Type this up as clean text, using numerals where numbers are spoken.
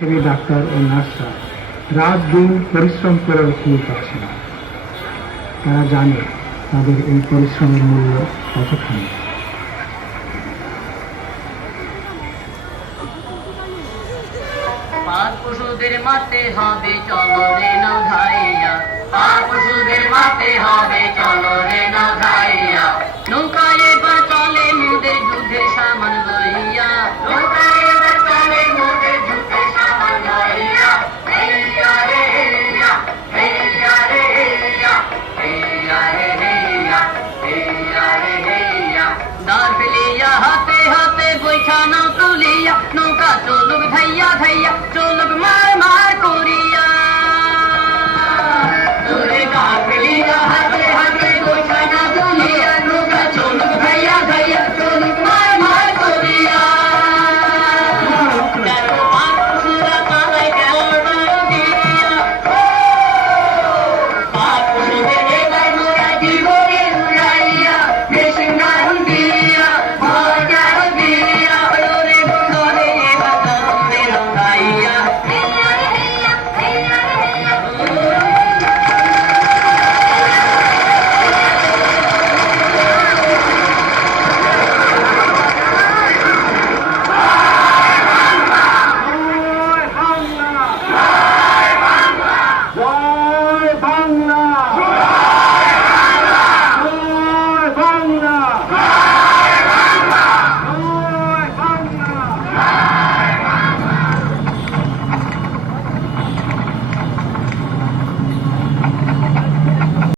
Doctor ও নার্সরা রাত দিন পরিশ্রম করে ফল পাচ্ছে না। তারা জানে তাদের এই পরিশ্রমের মূল্য কতখানি। পাঁচ পশুদের মারতে হবে চলো রে না ভাইয়া, পাঁচ পশুদের মারতে হবে চলো রে না ভাইয়া, নৌকায়